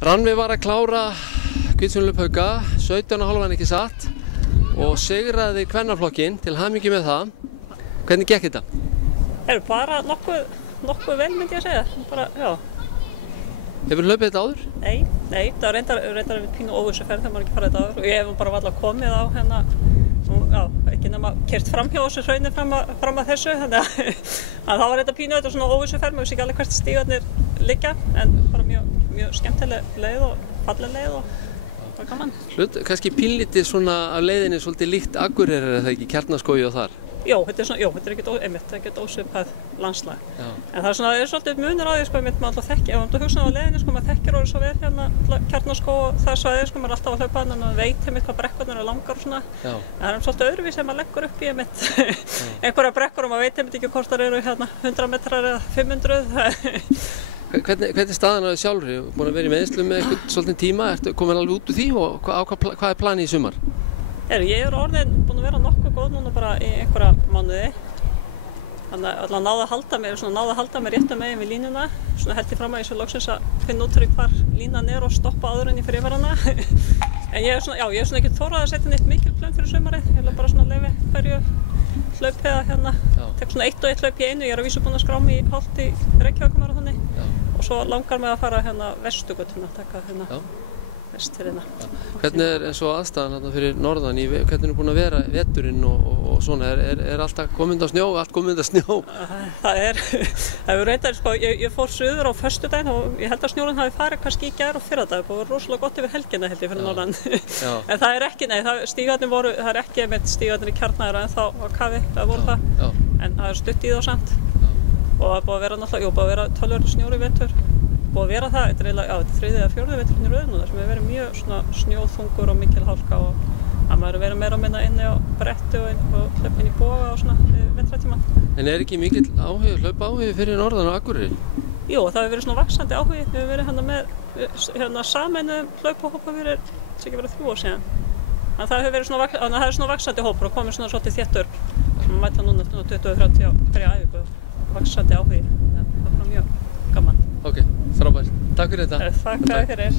Rannveig var að klára Kvítsunnuhlaup Hauka, 17,5 en ekki satt, og sigraði kvennaflokkinn, til hamingju með það. Hvernig gekk þetta? Bara nokkuð vel myndi ég að segja. Já. Hefur hlaupið þetta áður? Nei, það var reyndar pínu óvissuferð þegar maður ekki farið þetta áður og ég hef bara varla komið á hérna, ekki nema keyrt fram hjá þessu hrauni fram að þessu, þannig að það var þetta pínu, þetta svona óvissuferð, maður vissi ekki alveg hvert stígarnir liggja, en bara mjög skemmtileg leið og falleg leið og það var gaman. Kannski pínlítið svona af leiðinni svolítið líkt Akureyrar, er það ekki, Kjarnaskógi og þar? Jó, þetta er ekkert ósvipað landslag. Já. En það er svolítið munur á því, sko, maður alltaf þekkir, ef þú hugsaði á leiðinni, sko, maður þekkir orðið svo vel hérna Kjarnaskóg og það svæði, sko, maður er alltaf að hlaupa þarna, maður veit hvað brekkurnar eru langar og svona. Já. En það svolítið öðruvísi ef maður leggur upp í einhverja brekkur og maður veit ekki hvort það eru hérna 100 metrar eða 500. Hvernig staðan á þið sjálfri? Búin að vera í meiðslum með eitthvað svolítið tíma? Ertu komin alveg út úr því og hvað er planið í sumar? Ég er búin að vera nokkuð góð núna bara í einhverja mánuði. Þannig að náða að halda mér réttum megin við línuna. Svona held ég fram að ég svo loksins að finna út fyrir hvar línan er og stoppa áður en ég fyrir yfir hana. En ég er svona ekki þorað að setja neitt mikil plön fyrir sumarið. Ég vil bara svona leyfi hverju hlaup eða hérna. Tek svona 1 og 1 hlaup í einu. Ég er að vísu búin að skrá mig í Holt í Reykjavíkurmaraþoni. Og svo langar mig að fara hérna Vestugötuna, taka hérna Vestfirðina. Hvernig er eins og aðstæðan hérna fyrir norðan, hvernig er búin að vera veturinn og svona, er alltaf komið undan snjó, allt komið undan snjó? Það hefur reyndar, sko, ég fór suður á föstudaginn og ég held að snjórinn hafi farið kannski í gær og fyrradag, það var rosalega gott yfir helgina held ég fyrir norðan. En það er ekki, stígarnir það er ekki með stígarnir í Kjarnæra en þá á kafi, það voru það, en það er stutt í þá samt. Og það er búið að vera náttúrulega, töluvert snjór í vetur. Búið að vera það, þetta er eiginlega, þetta er 3. eða 4. veturinn í röðinu þar sem hefur verið mjög svona snjóþungur og mikil hálka og að maður verið meira og minna inni á bretti og hlaupa inn í boga og svona vetrartímann. En er ekki mikill hlaupaáhugi fyrir norðan og Akureyri? Jú, það hefur verið svona vaxandi áhugi. Við hefur verið með sameinuðum hlaupahópa fyrir, ekki verið 3 ár síðan. En það hefur verið svona vaxandi hópur og komið svona svolítið þéttur sem að mæta núna 20-30 á hverja æfingu. Vaxandi áhugi, það er bara mjög gaman. Ok, frábært. Takk fyrir þetta. Takk fyrir.